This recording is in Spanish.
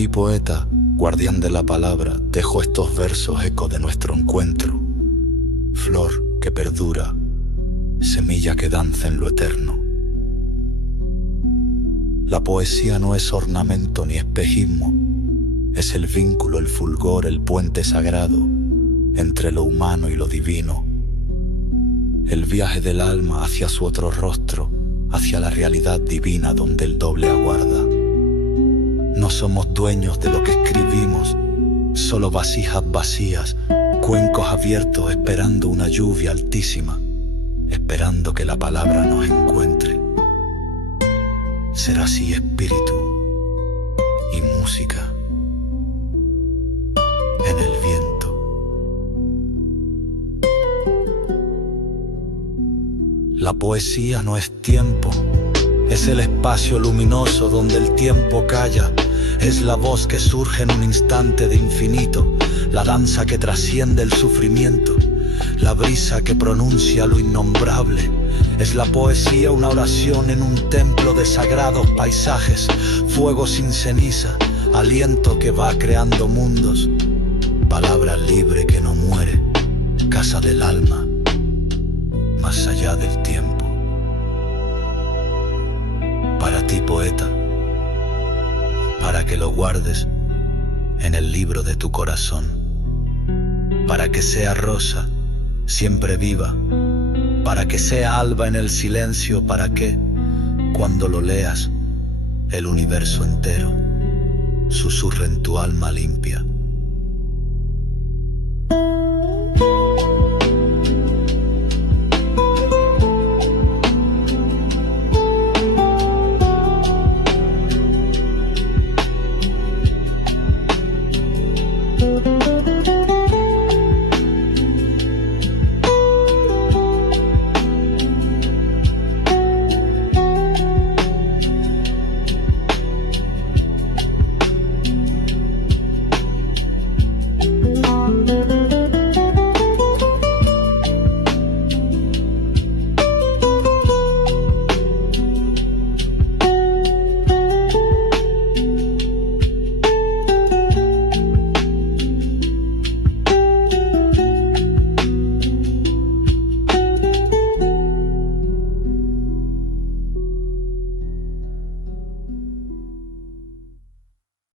ti, poeta, guardián de la palabra, dejo estos versos eco de nuestro encuentro. Flor que perdura, semilla que danza en lo eterno. La poesía no es ornamento ni espejismo, es el vínculo, el fulgor, el puente sagrado entre lo humano y lo divino. El viaje del alma hacia su otro rostro, hacia la realidad divina donde el doble aguarda. No somos dueños de lo que escribimos, solo vasijas vacías, cuencos abiertos esperando una lluvia altísima, esperando que la palabra nos encuentre. Será así espíritu y música en el viento. La poesía no es tiempo, es el espacio luminoso donde el tiempo calla. Es la voz que surge en un instante de infinito, la danza que trasciende el sufrimiento, la brisa que pronuncia lo innombrable. Es la poesía una oración en un templo de sagrados paisajes, fuego sin ceniza, aliento que va creando mundos, palabra libre que no muere, casa del alma, más allá del tiempo. Para ti, poeta, para que lo guardes en el libro de tu corazón, para que sea rosa, siempre viva, para que sea alba en el silencio, para que, cuando lo leas, el universo entero susurre en tu alma limpia.